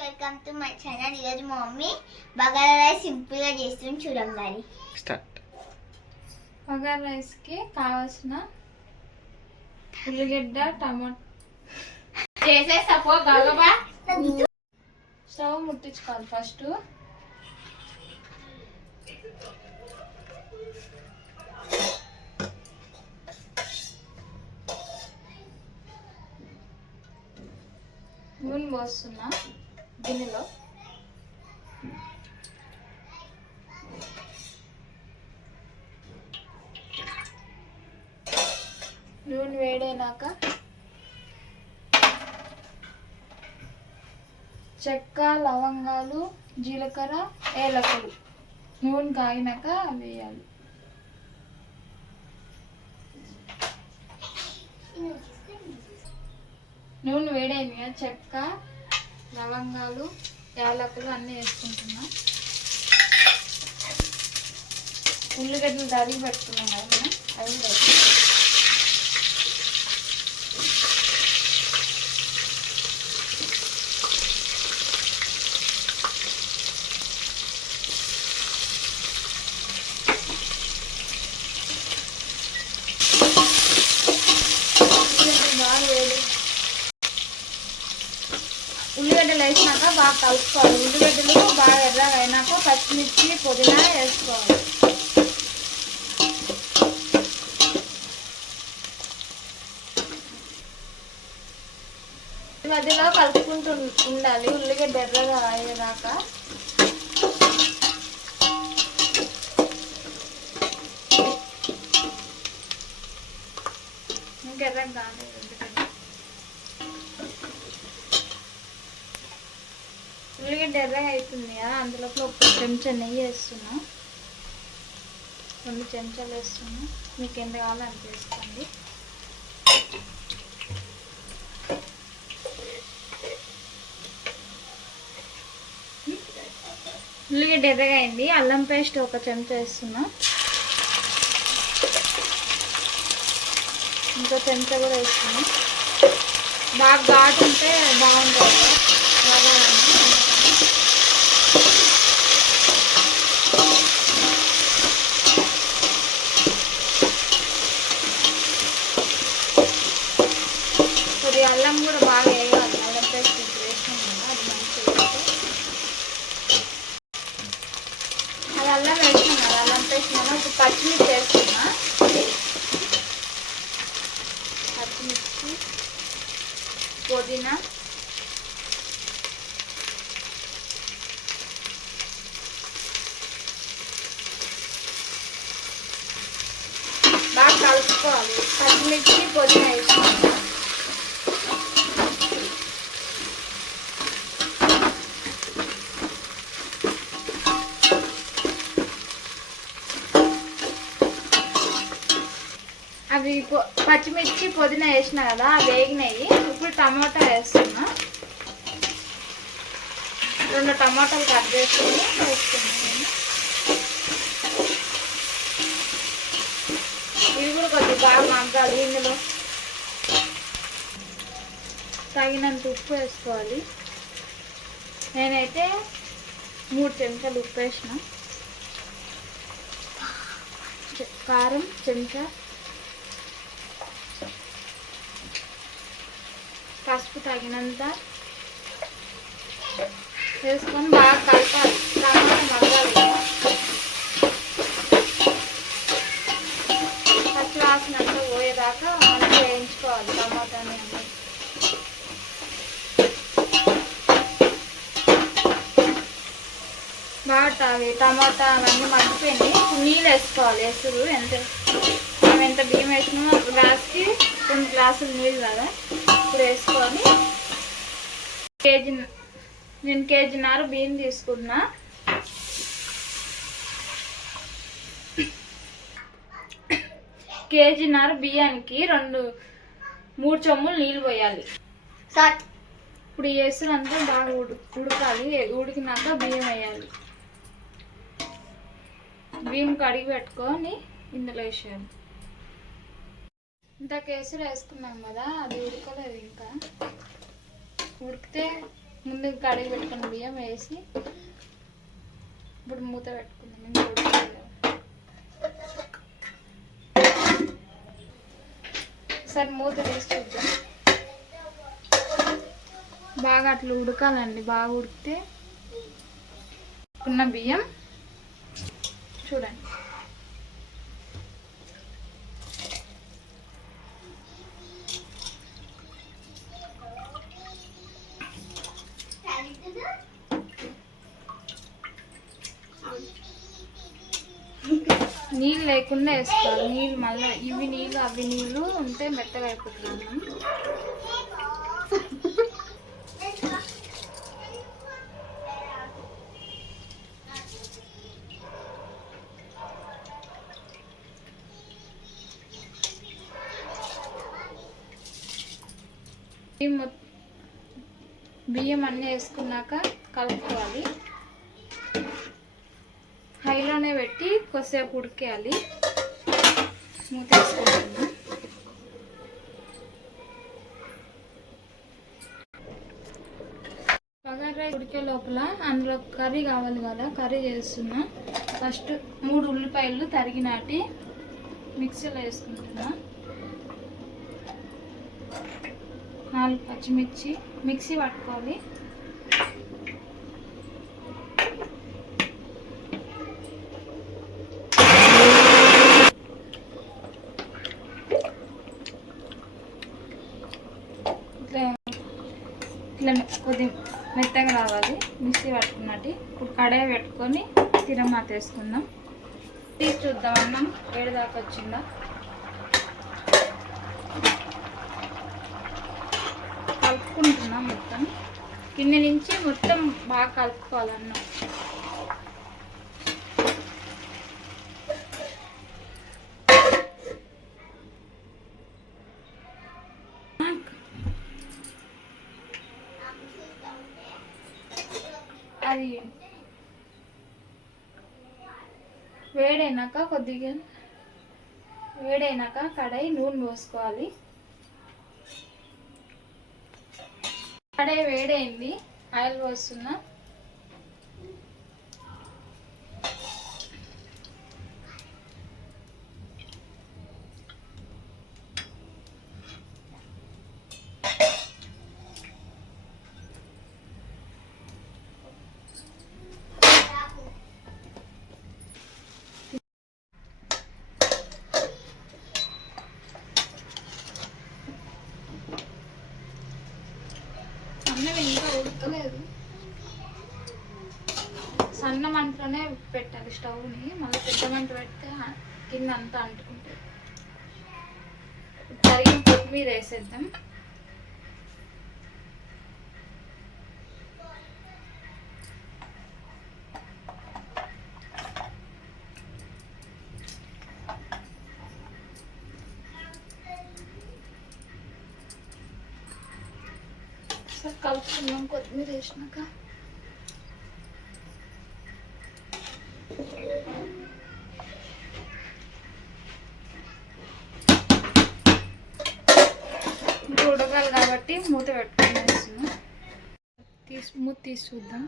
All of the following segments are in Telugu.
Welcome to my channel. ఈరోజు మా మమ్మీ బగారా రైస్ సింపుల్ గా చేస్తుంది చూడండి. మరి స్టార్ట్. బగారా రైస్ కి కావాల్సిన ఉల్లిగడ్డ, టమాటా చేసేసపో గగబా. స్టవ్ ముట్టించుకోవాలి. ఫస్ట్ నూనె పోస్తున్నా గిన్నెలో. నూనె వేడైనాక చెక్క, లవంగాలు, జీలకర్ర, ఏలకులు నూనె కాగినాక వేయాలి. నూనె వేడైంది కదా, చెక్క, లవంగాలు, యాలకులు అన్నీ వేసుకుంటున్నా. ఉల్లిగడ్డలు తరిగి పెట్టుకున్నాం కదా మనం, అవి కూడా వేసుకుంటాం. ఉల్లిగడ్డలు వేసినాక బాగా కలుపుకోవాలి. ఉల్లిగడ్డలు బాగా ఎర్రగా అయినాక పచ్చిమిర్చి, పుదీనా వేసుకోవాలి. మధ్యలో కలుపుకుంటూ ఉండాలి ఉల్లిగడ్డ ఎర్రగా అయ్యేదాకా. ఇంకెర్రగా కాలేదు. ఉల్లిగడ్డ ఎర్రగా అవుతుంది కదా, అందులోకి ఒక చెంచా నెయ్యి వేస్తున్నా. 2 చెంచాలు వేస్తున్నా. మీకు ఎంత కావాలో అంత వేసుకోండి. ఉల్లిగడ్డ ఎర్రగా అయింది. అల్లం పేస్ట్ 1 చెంచా వేస్తున్నా. ఇంకో చెంచా కూడా వేస్తున్నా. బాగా ఘాటు ఉంటే బాగుంటుంది. కొద్దిగా అల్లం కూడా బాగా వేయాలి. అల్లం పేస్ట్ వేసినాం కదా, అది మంచిగా. అది అల్లం వేసినాం కదా, అల్లం పేస్ట్ మనం ఇప్పుడు పచ్చిమిర్చి వేస్తున్నా. పచ్చిమిర్చి, పుదీనా, బాగా కలుపుకోవాలి. పచ్చిమిర్చి, పుదీనా వేసుకుంటాం. అవి పచ్చిమిర్చి, పుదీనా వేసిన కదా, అవి వేగినాయి. ఇప్పుడు టమాటా వేస్తున్నా. 2 టమాటాలు కట్ చేసుకుని వేసుకున్నాను. ఇవి కూడా కొద్దిగా బాగా మగ్గాలి. ఇందులో తగినంత ఉప్పు వేసుకోవాలి. నేనైతే 3 చెంచాలు ఉప్పు వేసిన. కారం చెంచా, పసుపు తగినంత వేసుకొని బాగా కలపాలి. టమాటా మగ్గాలి కదా, పచ్చి వాసన అంతా పోయేదాకా మంచిగా వేయించుకోవాలి టమాటాని అన్నీ. బాగా టమాటా అవన్నీ మగ్గిపోయింది. నీళ్ళు వేసుకోవాలి. ఎసురు మనం ఎంత బియ్యం వేసినామో ఒక గ్లాస్కి 2 గ్లాసులు నీళ్ళు కదా, ఇప్పుడు వేసుకొని నేను కేజీన్నర బియ్యం తీసుకున్నా. కేజీన్నర బియ్యానికి 3 చెంబులు నీళ్ళు పోయాలి. ఇప్పుడు ఈ ఎసురు అంతా బాగా ఉడకాలి. ఉడికినాక బియ్యం వేయాలి. బియ్యం కడిగి పెట్టుకొని ఇందులో వేసేయాలి. ఇంత కేసరి వేసుకున్నాం కదా, అది ఉడకలేదు. ఇంకా ఉడికితే ముందు కడిగి పెట్టుకున్న బియ్యం వేసి ఇప్పుడు మూత పెట్టుకుందాం. ఇంకా ఉడకలేదు. సరే మూత వేసి చూద్దాం. బాగా అట్లా ఉడకాలండి. బాగా ఉడికితే ఉన్న బియ్యం చూడండి. నీళ్ళు లేకుండా వేసుకోవాలి. నీళ్ళు మళ్ళీ ఇవి నీళ్ళు అవి నీళ్ళు ఉంటే మెత్తగా అయిపోతున్నాను. బియ్యం అన్నీ వేసుకున్నాక కలుపుకోవాలి. హైలోనే పెట్టి కొద్దిసేపు ఉడికేయాలి. మూత వేసుకుంటున్నాను. బగారా రైస్ ఉడికే లోపల అందులో కర్రీ కావాలి కదా, కర్రీ చేస్తున్నా. ఫస్ట్ 3 ఉల్లిపాయలు తరిగినాటి మిక్సీలో వేసుకుంటున్నా. 4 పచ్చిమిర్చి మిక్సీ పట్టుకోవాలి. ఇట్లా కొద్దిగా మెత్తగా రావాలి. మిక్సీ పట్టుకున్నట్టు ఇప్పుడు కడాయి పెట్టుకొని తిరమాత వేసుకుందాం. తీసి చూద్దాం అన్నం ఏడుదాకా వచ్చిందా. కలుపుకుంటున్నాం మొత్తం. కింద నుంచి మొత్తం బాగా కలుపుకోవాలి అన్నం. అది వేడైనాక కడాయి నూనె పోసుకోవాలి. కడాయి వేడైంది. ఆయిల్ పోస్తున్నా. అన్నం ఇంకా ఉడకలేదు. సన్న మంటలోనే పెట్టాలి స్టవ్ని. మళ్ళీ పెద్ద మంట పెడితే కింద అంతా అంటుకుంటుంది. తరిగిన కొత్తిమీర వేసేద్దాం. కలుపుకున్నాం కొత్తిమీర వేసినాక. ఇప్పుడు ఉడకాలి కాబట్టి మూత పెట్టుకుని వేస్తున్నాం. మూత తీసి చూద్దాం.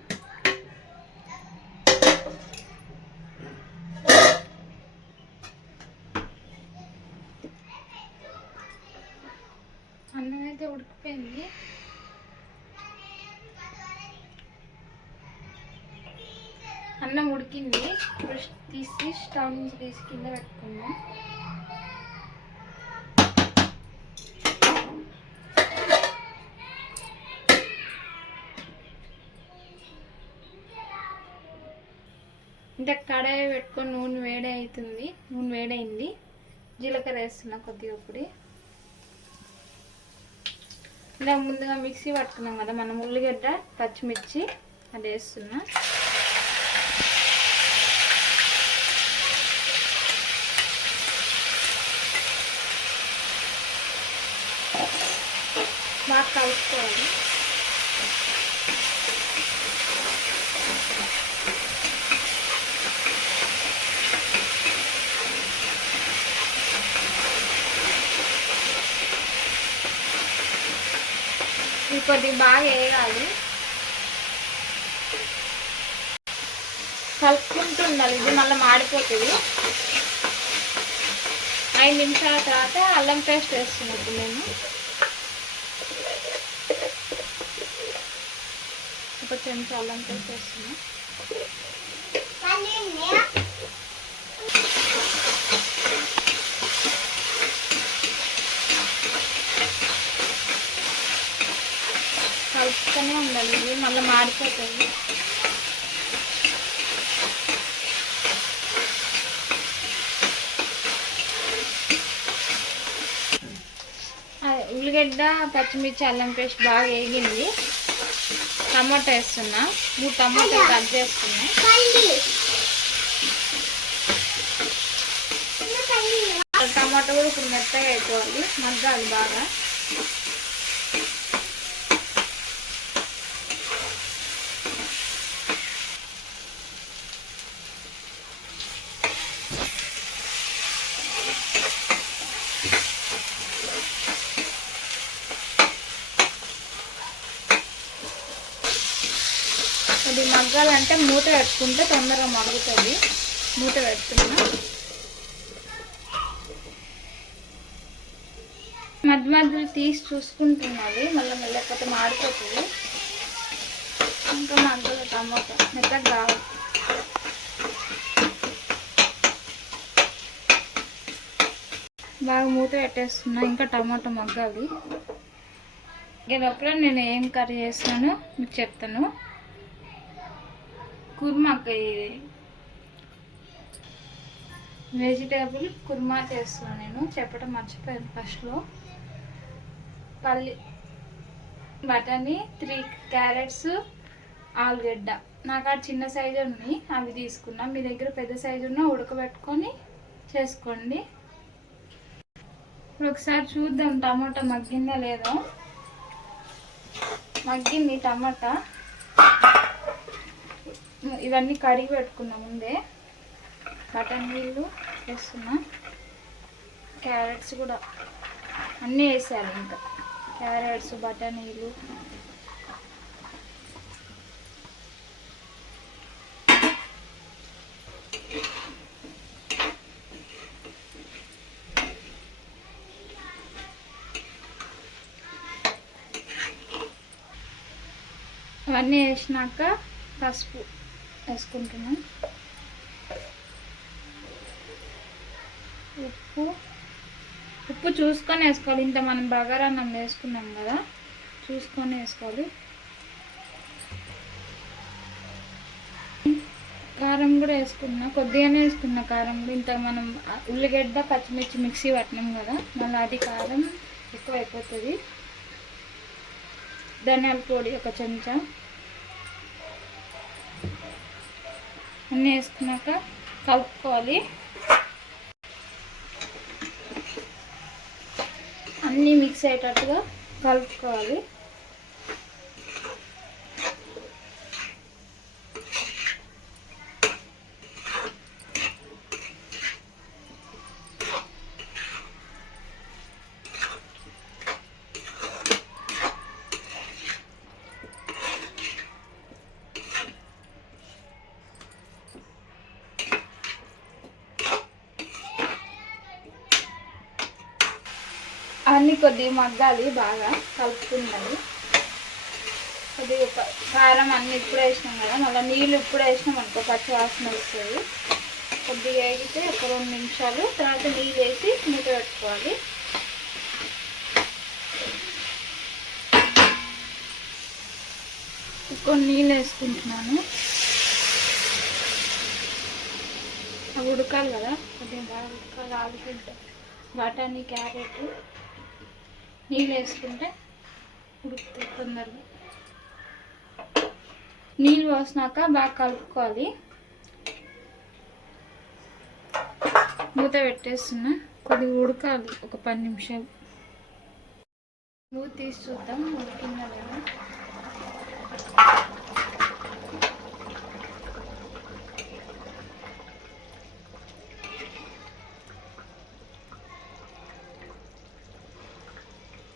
అన్నం అయితే ఉడికిపోయింది. అన్నం ఉడికింది. తీసి స్టవ్ నుంచి తీసి కింద పెట్టుకున్నాం. ఇంకా కడాయి పెట్టుకొని నూనె వేడైంది. జీలకర్ర వేస్తున్నా కొద్దిగా. ఇప్పుడు ఇలా ముందుగా మిక్సీ పట్టుకున్నాం కదా మనం, ఉల్లిగడ్డ పచ్చిమిర్చి అది వేస్తున్నా. బాగా కలుపుకోవాలి. ఇది కొద్దిగా బాగా వేయాలి. కలుపుకుంటూ ఉండాలి, ఇది మళ్ళీ మాడిపోతుంది. 5 నిమిషాల తర్వాత అల్లం పేస్ట్ వేస్తున్నట్టు నేను ఒక చెంచా అల్లం పేస్ట్ వేస్తున్నా. కలుపుతూనే ఉండాలి, ఇది మళ్ళీ మాడిపోతుంది. ఉల్లిగడ్డ పచ్చిమిర్చి అల్లం పేస్ట్ బాగా వేగింది. టమాటా వేస్తున్నా, 3 టమాటాలు కట్ చేస్తున్నా. టమాటా కూడా ఇప్పుడు మెత్తగా అయిపోవాలి, మగ్గాలి బాగా. ఇది మగ్గాలంటే మూత పెట్టుకుంటే తొందరగా మగ్గుతుంది. మూత పెట్టుకున్నా. మధ్య మధ్యలో తీసి చూసుకుంటున్నది, మళ్ళీ మెల్లకపోతే మాడిపోతుంది. ఇంకా మగ్గలు టమాటా మెత్తగా కావాలి. బాగా మూత పెట్టేస్తున్నా, ఇంకా టమాటా మగ్గాలి. ఇప్పుడే నేను ఏం కర్రీ చేస్తానో మీకు చెప్తాను. కుర్మాకి వెజిటేబుల్ కుర్మా చేస్తున్నాను నేను, చెప్పడం మర్చిపోయాను ఫస్ట్లో. బఠానీ, 3 క్యారెట్స్, ఆలుగడ్డ. నాకు ఆ చిన్న సైజు ఉన్నాయి, అవి తీసుకున్నా. మీ దగ్గర పెద్ద సైజు ఉన్న ఉడకబెట్టుకొని చేసుకోండి. ఇప్పుడు ఒకసారి చూద్దాం టమాటా మగ్గిందా లేదో. మగ్గింది టమాటా. ఇవన్నీ కడిగి పెట్టుకున్నా ముందే. బఠానీలు వేస్తున్నా, క్యారెట్స్ కూడా అన్నీ వేసాను. ఇంకా క్యారెట్స్, బఠానీలు, అవన్నీ వేసినాక పసుపు వేసుకుంటున్నాం. ఉప్పు చూసుకొని వేసుకోవాలి. ఇంత మనం బగారన్నం వేసుకున్నాం కదా, చూసుకొని వేసుకోవాలి. కారం కూడా వేసుకున్నా, కొద్దిగానే వేసుకున్నా కారం కూడా. ఇంత మనం ఉల్లిగడ్డ పచ్చిమిర్చి మిక్సీ పట్టినాం కదా, మళ్ళీ అది కారం ఎక్కువ అయిపోతుంది. ధనియాల పొడి 1 చెంచా అన్నీ వేసుకున్నాక కలుపుకోవాలి. అన్నీ మిక్స్ అయ్యేటట్టుగా కలుపుకోవాలి. అన్నీ కొద్దిగా మగ్గాలి, బాగా కలుపుకున్నది. కొద్దిగా కారం అన్నీ ఇప్పుడు వేసినాం కదా, మళ్ళీ నీళ్ళు ఇప్పుడు వేసినాం అనుకో పచ్చి వాసన వస్తుంది. కొద్దిగా వేగితే ఒక 2 నిమిషాలు, తర్వాత నీళ్ళు వేసి మూత పెట్టుకోవాలి. కొన్ని నీళ్ళు వేసుకుంటున్నాను, అవి ఉడకాలి కదా, కొద్దిగా బాగా ఉడకాలి. ఆలుగడ్డ, బఠానీ, క్యారెట్ నీళ్ళు వేసుకుంటే ఉడుకుతుంది తొందరగా. నీళ్ళు పోసినాక బాగా కలుపుకోవాలి. మూత పెట్టేస్తున్నా, కొద్దిగా ఉడకాలి ఒక 10 నిమిషాలు. మూత తీసి చూద్దాం ఉడికిందా లేదా.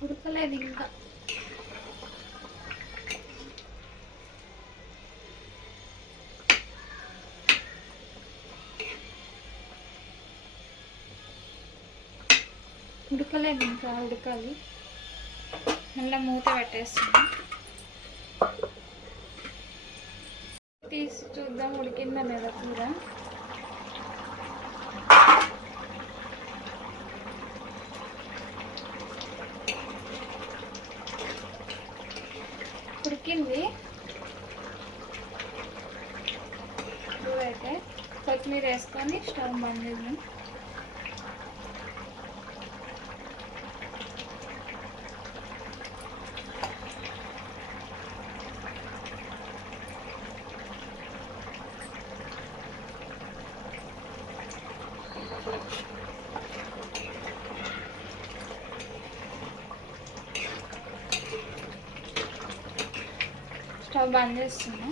ఉడకలేదు ఇంకా. ఉడకలేదు, ఇంకా ఉడకాలి. మళ్ళీ మూత పెట్టేస్తుంది. తీసి చూద్దాం ఉడికిందా లేదా కూర. ఉడికింది కూర అయితే. కొత్తిమీర వేసుకొని స్టవ్ బంద్ చేద్దాం. స్టవ్ బంద్ చేస్తున్నా.